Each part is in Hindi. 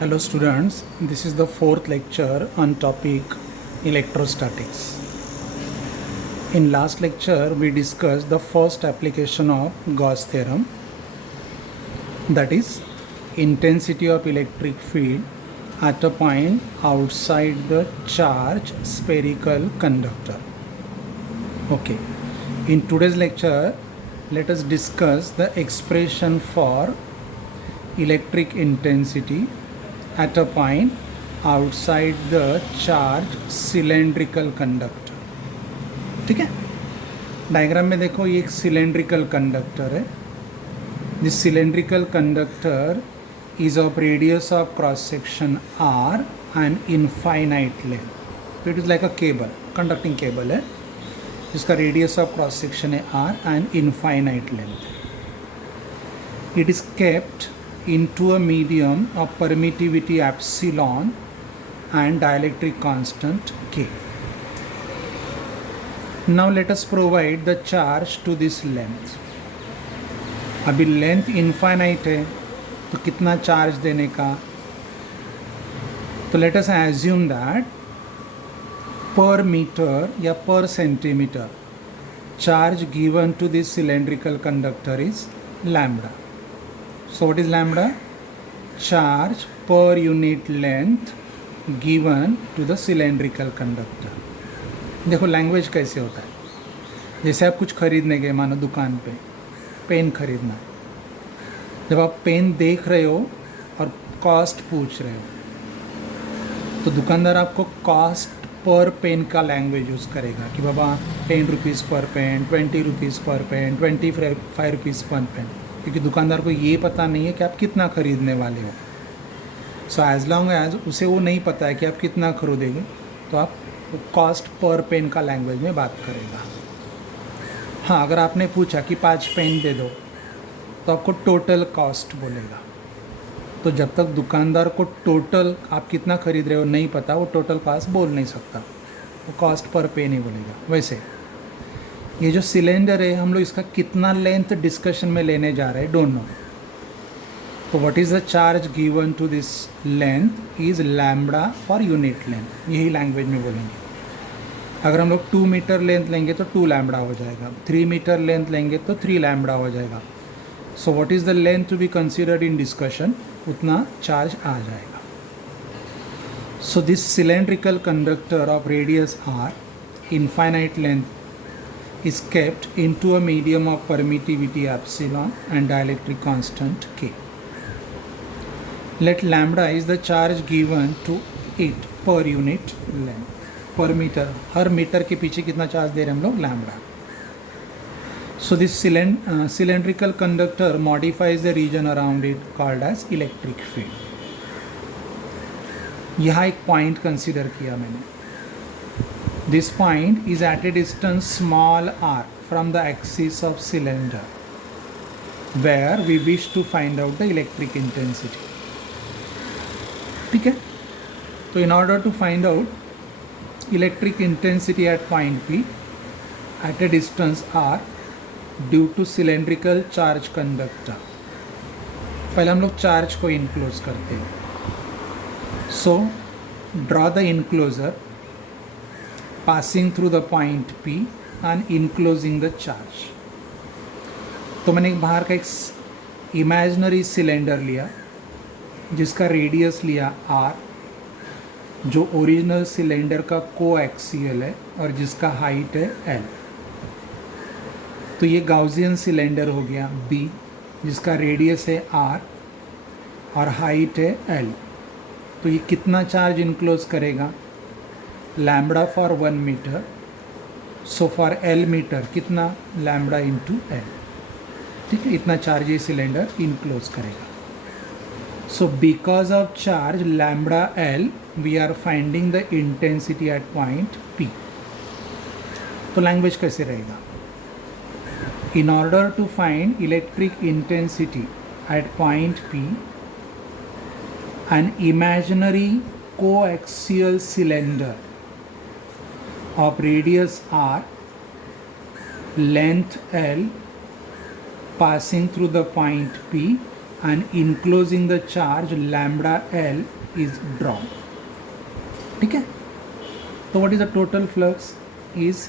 Hello students, this is the fourth lecture on topic electrostatics. In last lecture we discussed the first application of Gauss theorem, that is intensity of electric field at a point outside the charged spherical conductor. Okay, in today's lecture let us discuss the expression for electric intensity at a point outside the charged cylindrical conductor. ठीक है, डायग्राम में देखो ये एक सिलेंड्रिकल कंडक्टर है. This cylindrical conductor is of radius of cross section r and infinite length. It is like a cable, conducting cable है जिसका रेडियस ऑफ क्रॉस सेक्शन है r and infinite length. It is kept into a medium of permittivity epsilon and dielectric constant k. Now let us provide the charge to this length. अभी लेंथ इनफाइनाइट है तो कितना चार्ज देने का, तो let us assume that per metre या per centimetre charge given to this cylindrical conductor is lambda. So what is lambda? Charge per unit length given to the cylindrical conductor. देखो लैंग्वेज कैसे होता है. जैसे आप कुछ खरीदने गए, मानो दुकान पे पेन खरीदना है. जब आप पेन देख रहे हो और कॉस्ट पूछ रहे हो तो दुकानदार आपको कॉस्ट पर पेन का लैंग्वेज यूज़ करेगा कि बाबा 10 रुपीज़ पर पेन, 20 रुपीज़ पर पेन, 25 रुपीज़ पर पेन, क्योंकि दुकानदार को ये पता नहीं है कि आप कितना खरीदने वाले हो. सो एज लॉन्ग एज उसे वो नहीं पता है कि आप कितना खरीदेंगे तो आप कॉस्ट पर पेन का लैंग्वेज में बात करेगा. हाँ, अगर आपने पूछा कि 5 पेन दे दो तो आपको टोटल कॉस्ट बोलेगा. तो जब तक दुकानदार को टोटल आप कितना खरीद रहे हो नहीं पता, वो टोटल कॉस्ट बोल नहीं सकता, वो कॉस्ट पर पेन ही बोलेगा. वैसे ये जो सिलेंडर है हम लोग इसका कितना लेंथ डिस्कशन में लेने जा रहे हैं, डोंट नो. तो what is the charge given to this length is lambda for unit length. यही लैंग्वेज में बोलेंगे. अगर हम लोग 2 मीटर लेंथ लेंगे तो 2 लैम्बडा हो जाएगा, 3 मीटर लेंथ लेंगे तो 3 लैम्बडा हो जाएगा. So what is the length to be considered in discussion, उतना चार्ज आ जाएगा. So this cylindrical conductor of radius r, infinite length, is kept into a medium of permittivity epsilon and dielectric constant k. Let lambda is the charge given to it per unit length. Per meter, her metre के पीछे कितना चार्ज दे रहे हैं हम लोग, lambda. So this cylindrical conductor modifies the region around it called as electric field. यहाँ एक पॉइंट कंसिडर किया मैंने. This point is at a distance small r from the axis of cylinder where we wish to find out the electric intensity. ठीक है, तो in order to find out electric intensity at point P at a distance r due to cylindrical charge conductor, पहले हम लोग चार्ज को इनक्लोज करते हैं. So draw the enclosure passing through the point P and enclosing the charge. तो मैंने एक बाहर का एक इमेजिनरी सिलेंडर लिया जिसका रेडियस लिया r, जो ओरिजिनल सिलेंडर का कोएक्सियल है और जिसका हाइट है l. तो ये गाउसियन सिलेंडर हो गया B जिसका रेडियस है r और हाइट है l. तो ये कितना चार्ज इनक्लोज करेगा, lambda for 1 metre. So for l metre कितना, लैम्बडा इंटू l. ठीक है, इतना चार्ज ये सिलेंडर इनक्लोज करेगा. So because of charge lambda l we are finding the intensity at point P. तो लैंग्वेज कैसे रहेगा, in order to find electric intensity at point P, an imaginary coaxial cylinder of radius r, length l, passing through the point P and enclosing the charge lambda L is drawn. ठीक है, तो what is the total flux is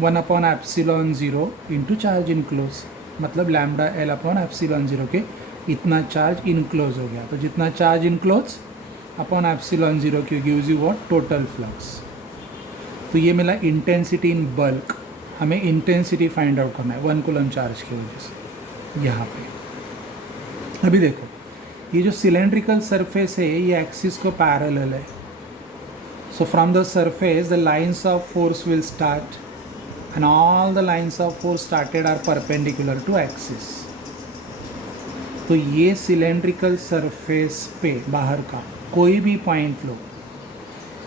1 upon epsilon 0 into charge enclosed, मतलब लैम्डा L अपॉन एप्सिलॉन 0 के इतना चार्ज इनक्लोज हो गया. तो जितना चार्ज इनक्लोज अपॉन एप्सिलॉन 0 के gives you what, total flux. तो ये मिला इंटेंसिटी इन बल्क. हमें इंटेंसिटी फाइंड आउट करना है 1 कूलम चार्ज की वजह से. यहाँ पे अभी देखो, ये जो सिलेंड्रिकल सरफेस है ये एक्सिस को पैरेलल है. So from the surface the lines of force will start and all the lines of force started are perpendicular to axis. तो ये सिलेंड्रिकल सरफेस पे बाहर का कोई भी पॉइंट लो,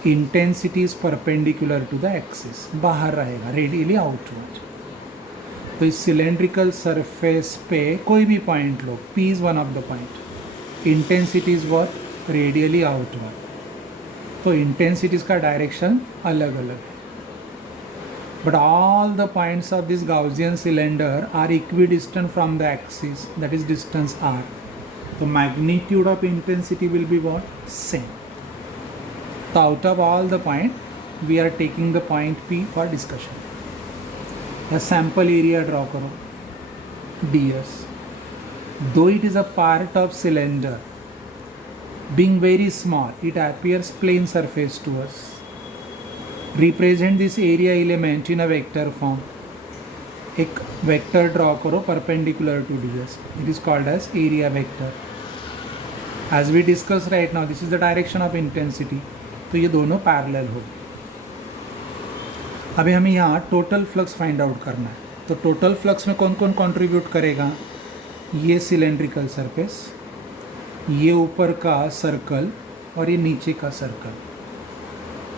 intensity is perpendicular to the axis, बाहर रहेगा रेडियली आउटवर्ड. तो इस सिलेंड्रिकल सरफेस पे कोई भी point low, P is one of the point, intensity is what, radially outward. तो इंटेंसिटीज का डायरेक्शन अलग अलग है. But all the points of this Gaussian cylinder are equidistant from the axis, that is distance r. The magnitude of intensity will be what? Same. So out of all the points, we are taking the point P for discussion. A sample area draw karo, ds. Though it is a part of cylinder, being very small, it appears plane surface to us. Represent this area element in a vector form. एक वेक्टर ड्रॉ करो perpendicular to ds. It is called as area vector. As we discussed right now, this is the direction of intensity. तो ये दोनों पैरेलल हो. अभी हमें यहाँ टोटल फ्लक्स फाइंड आउट करना है. तो टोटल फ्लक्स में कौन कौन कंट्रीब्यूट करेगा? ये सिलेंड्रिकल सरफेस, ये ऊपर का सर्कल और ये नीचे का सर्कल,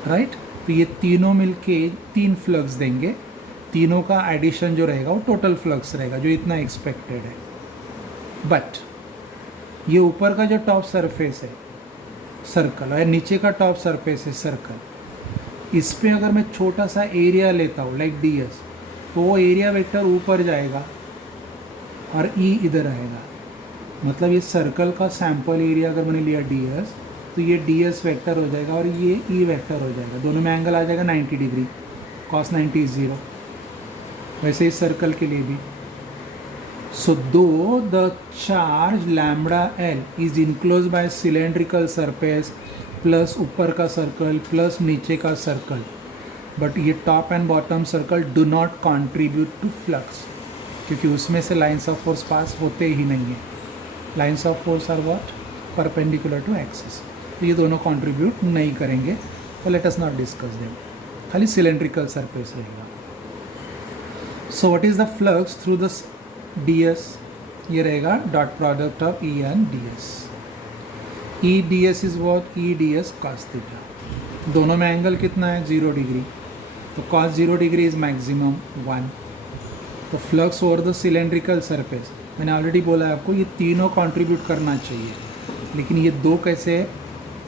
राइट. तो ये तीनों मिलके 3 फ्लक्स देंगे. तीनों का एडिशन जो रहेगा वो टोटल फ्लक्स रहेगा, जो इतना एक्सपेक्टेड है. बट ये ऊपर का जो टॉप सरफेस है सर्कल और नीचे का टॉप सरफेस है सर्कल, इस पे अगर मैं छोटा सा एरिया लेता हूँ लाइक ds, तो वो एरिया वेक्टर ऊपर जाएगा और E इधर आएगा. मतलब ये सर्कल का सैम्पल एरिया अगर मैंने लिया ds, तो ये ds वेक्टर हो जाएगा और ये E वेक्टर हो जाएगा. दोनों में एंगल आ जाएगा 90 डिग्री, cos 90 इज 0. वैसे इस सर्कल के लिए भी. So though the charge lambda L is enclose by cylindrical surface plus ऊपर का सर्कल प्लस नीचे का सर्कल, बट ये top and bottom circle do not contribute to flux, क्योंकि उसमें से लाइन्स ऑफ फोर्स पास होते ही नहीं है. Lines of force are what, perpendicular to axis. तो ये दोनों कंट्रीब्यूट नहीं करेंगे. तो let us not discuss them, खाली सिलेंड्रिकल सरफेस रहेगा. So what is the flux through the ds? ये रहेगा dot product of E and ds. E ds is what, E ds cos theta. दोनों में एंगल कितना है, 0 डिग्री. तो cos 0 डिग्री इज मैक्सिमम 1. तो flux over the cylindrical surface, मैंने ऑलरेडी बोला है आपको, ये तीनों कंट्रीब्यूट करना चाहिए. लेकिन ये दो कैसे,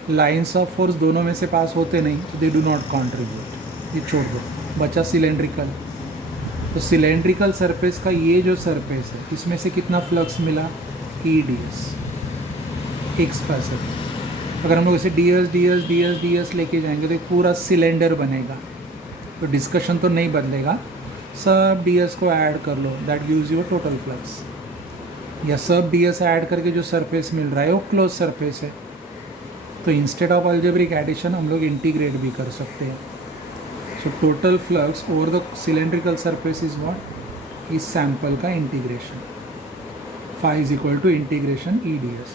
लाइन्स ऑफ फोर्स दोनों में से पास होते नहीं, तो दे डू नॉट कॉन्ट्रीब्यूट. ये छोड़ दो, बचा सिलेंड्रिकल. तो सिलेंड्रिकल सरफेस का ये जो सरफेस है, इसमें से कितना फ्लक्स मिला, E ds x पर. अगर हम लोग इसे ds ds ds ds लेके जाएंगे तो एक पूरा सिलेंडर बनेगा. तो डिस्कशन तो नहीं बदलेगा, सब ds को ऐड कर लो, that gives you total flux. या सब ds ऐड करके जो सरफेस मिल रहा है वो क्लोज सरफेस है. तो इंस्टेड ऑफ अलजेब्रिक एडिशन हम लोग इंटीग्रेट भी कर सकते हैं. So total flux over the cylindrical surface is what, इस सैम्पल का integration. Phi is equal to integration E ds.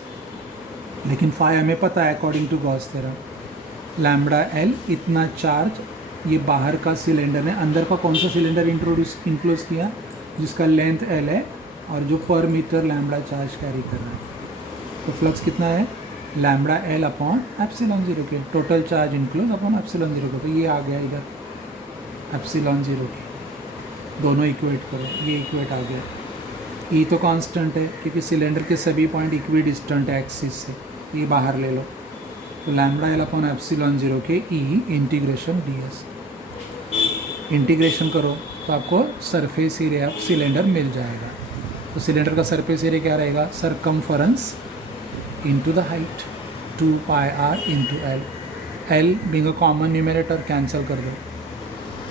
लेकिन फाई हमें पता है according to Gauss theorem, lambda L इतना चार्ज ये बाहर का सिलेंडर ने, अंदर का कौन सा सिलेंडर इंक्लोज किया, जिसका लेंथ L है और जो पर मीटर लैम्डा चार्ज कैरी कर रहा है. तो फ्लक्स कितना है, लैम्डा L अपॉन एप्सिलॉन 0 के, total charge enclose upon epsilon 0 का. तो ये आ गया इधर एप्सिलॉन 0 के, दोनों इक्वेट करो, ये इक्वेट आ गया. E तो कांस्टेंट है क्योंकि सिलेंडर के सभी पॉइंट इक्वी डिस्टेंट है एक्सिस से, ये बाहर ले लो. तो लैम्डा L अपॉन एप्सिलॉन 0 के E इंटीग्रेशन ds. इंटीग्रेशन करो तो आपको सरफेस एरिया ऑफ सिलेंडर मिल जाएगा. तो तो सिलेंडर का सरफेस एरिया क्या रहेगा, circumference into the height, 2 pi R into L, L being a common numerator cancel कर दो,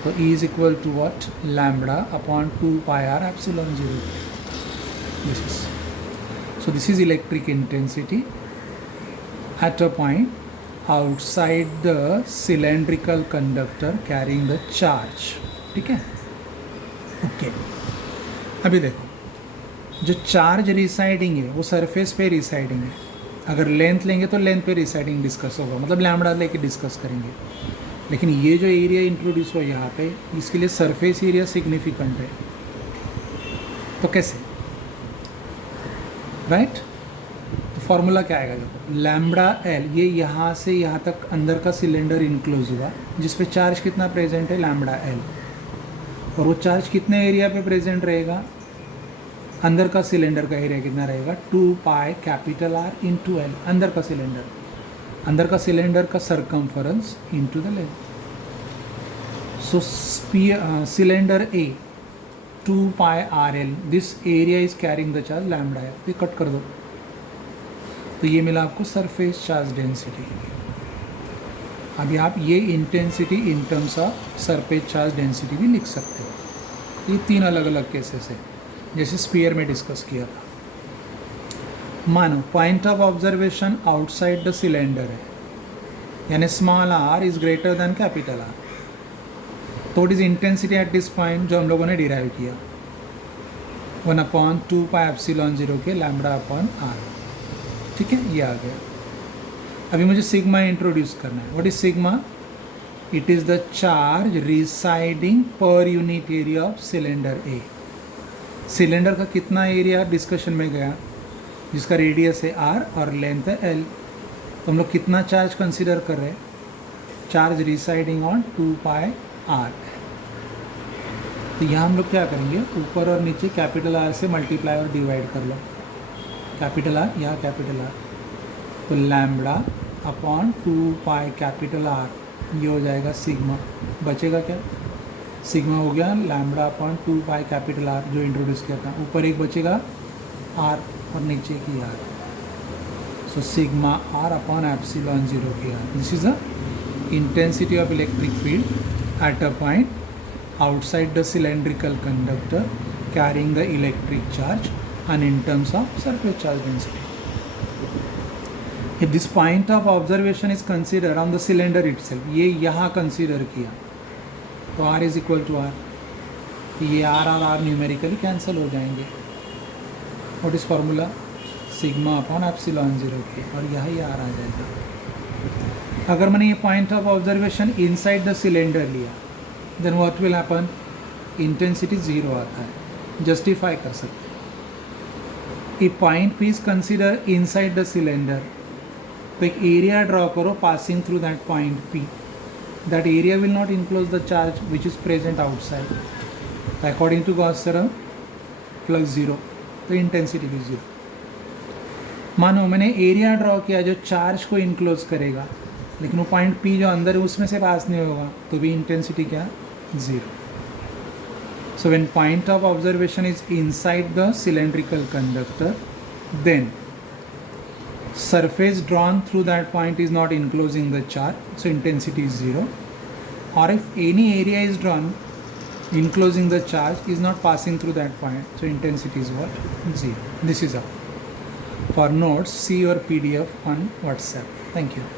तो E is equal to what, lambda upon 2 pi R epsilon 0. This is, so this is electric intensity at a point outside the cylindrical conductor carrying the charge. ठीक है, ओके. अभी देखो, जो चार्ज रिसाइडिंग है वो सरफेस पे रिसाइडिंग है. अगर लेंथ लेंगे तो लेंथ पे रिसाइडिंग डिस्कस होगा, मतलब लैम्बडा लेके डिस्कस करेंगे. लेकिन ये जो एरिया इंट्रोड्यूस हुआ यहाँ पे, इसके लिए सरफेस एरिया सिग्निफिकेंट है. तो कैसे, राइट? तो फॉर्मूला क्या आएगा, देखो, लैम्बडा एल, ये यहाँ से यहाँ तक अंदर का सिलेंडर इनक्लोज हुआ, जिस पे चार्ज कितना प्रेजेंट है, लैम्बडा एल. और वो चार्ज कितने एरिया पे प्रेजेंट रहेगा, अंदर का सिलेंडर का एरिया कितना रहेगा, 2 pi capital are into L. अंदर का सिलेंडर का circumference into the length. So cylinder A 2 pi R L, this area is carrying the charge lambda L. ये कट कर दो, तो ये मिला आपको सरफेस चार्ज डेंसिटी. अभी आप ये intensity in terms of surface charge density भी लिख सकते हो. ये 3 अलग अलग केसेस है, जैसे स्फीयर में डिस्कस किया था. मानो point of observation outside the cylinder है, यानी small R is greater than capital R. तो it is intensity at this point जो हम लोगों ने डिराइव किया, 1/2 पाई एप्सिलॉन 0 के लैम्बडा अपॉन आर. ठीक है, ये आ गया. अभी मुझे सिग्मा इंट्रोड्यूस करना है. What is sigma? It is the charge residing per unit area of cylinder A. Cylinder का कितना एरिया डिस्कशन में गया, जिसका रेडियस है आर और लेंथ है एल. तो हम लोग कितना चार्ज कंसिडर कर रहे हैं, charge residing on 2 pi R. तो यहाँ हम लोग क्या करेंगे, ऊपर और नीचे कैपिटल आर से मल्टीप्लाई और डिवाइड कर लो. कैपिटल आर, यहाँ कैपिटल आर, तो lambda upon 2 pi capital R, ये हो जाएगा सिग्मा. बचेगा क्या, सिग्मा हो गया lambda upon 2 pi capital R जो इंट्रोड्यूस किया था. ऊपर एक बचेगा आर और नीचे की R. So sigma R upon epsilon 0 की R. This is the intensity of electric field at a point outside the cylindrical conductor carrying the electric charge and in terms of surface charge density. If this point of observation is considered on the cylinder itself, ये यहाँ consider किया, तो R is equal to R. ये R और R न्यूमेरिकली कैंसिल हो जाएंगे. What is formula? Sigma upon epsilon 0 के, और यहाँ ये R आ जाएगा. अगर मैंने ये point of observation inside the cylinder लिया, then what will happen, intensity 0 आता है. जस्टिफाई कर सकते हैं. A point P is consider inside the cylinder, तो एक एरिया ड्रॉ करो passing through that point P. That area will not enclose the charge which is present outside. According to Gauss theorem flux 0, तो इंटेंसिटी भी 0. मानो मैंने एरिया ड्रॉ किया जो चार्ज को इनक्लोज करेगा, लेकिन वो पॉइंट पी जो अंदर है उसमें से पास नहीं होगा, तो भी इंटेंसिटी क्या, 0. So when point of observation is inside the cylindrical conductor, then surface drawn through that point is not enclosing the charge, so intensity is 0. Or if any area is drawn enclosing the charge is not passing through that point, so intensity is what, 0. This is all. For notes, see your PDF on WhatsApp. Thank you.